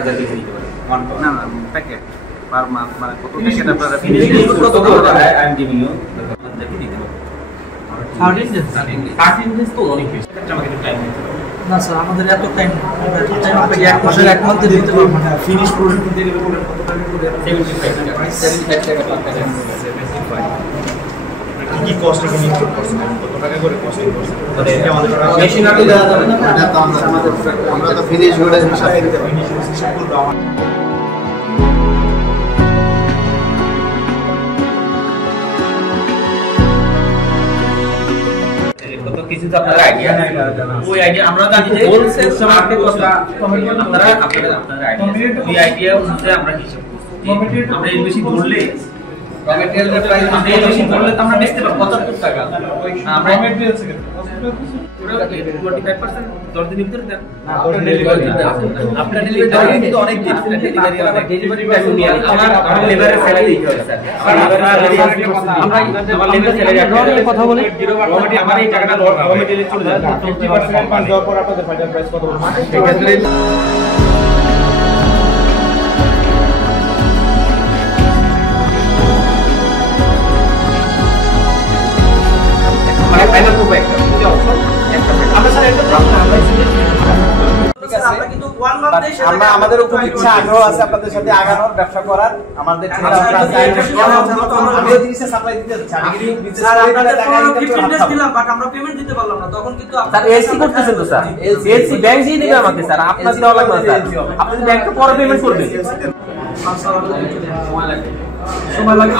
1000 piece নিতে পারেন। না না প্যাকেট পার মান্থ মানে কত প্যাকেট আপনারা ফিনিশ কত আই এম গিভিং ইউ আপনাদেরকে দিতে পারবো 13 ডেজ তো অনেক বেশি। এটা আমাকে টাইম নিতে হবে না স্যার আমাদের এত টাইম টাইম আপনাকে এক মাসের এক মান্থে দিতে পারবো না। ফিনিশ প্রোডাক্ট ডেলিভারি করলে কত টাকা করে 75 টাকা পার টাকা 75 কি কস্ট এখানে ইনক্লুড করছেন কত টাকা করে কস্ট করছেন মানে আমাদের মেশিন আটে দেওয়া যাবে না এটা তো আমরা তো ফিনিশ গুডের হিসাবে দিতে পারি। হিসাব করব আমার কিছু তো আপনার আইডিয়া নাই ওই আইডিয়া আমরা জানি যে হোলসেল মার্কেট কত আপনারা ওই আইডিয়া অনুযায়ী আমরা হিসাব করছি আমরা এই বেশি ধরলে র ম্যাটেরিয়ালের প্রাইস আমরা এই বেশি ধরলে তো আমরা বেচতে পারবো 75 টাকা আমরা ম্যাটেরিয়াল থেকে 25% 10 দিনের ভিতরে দেন না ডেলিভারি আপনার ডেলিভারি কিন্তু অনেক দিন ডেলিভারি টাইম নিয়ে আমার লেবারের স্যালারি দিতে হবে স্যার আমার লেবার স্যালারি কথা বলে আমার এই টাকাটা র ম্যাটেরিয়ালে চলে যাবে 50% পান দেওয়ার পর আপনাদের ফাইনাল প্রাইস কত হবে এক্ষেত্রে ফাইনাল করব একটা কি অপশন একটা আমরা স্যার একটা আমরা কিন্তু ওয়ান মান্থেই আমরা আমাদের উপর ইচ্ছা আগ্রহ আছে আপনাদের সাথে আগানোর ব্যবসা করার আমাদের আমি জিনিসটা সাপ্লাই দিতে যাচ্ছি আমি কিন্তু বিজনেস আপনাদের টাকা 15 ডেজ দিলাম বাট আমরা পেমেন্ট দিতে পারলাম না তখন কিন্তু স্যার এলসি করতেছেন তো স্যার এলসি ব্যাংক দিয়ে দিবে আমাকে স্যার আপনার দেওয়া লাগবে না স্যার আপনি ব্যাংকে পরে পেমেন্ট করবেন সময় লাগে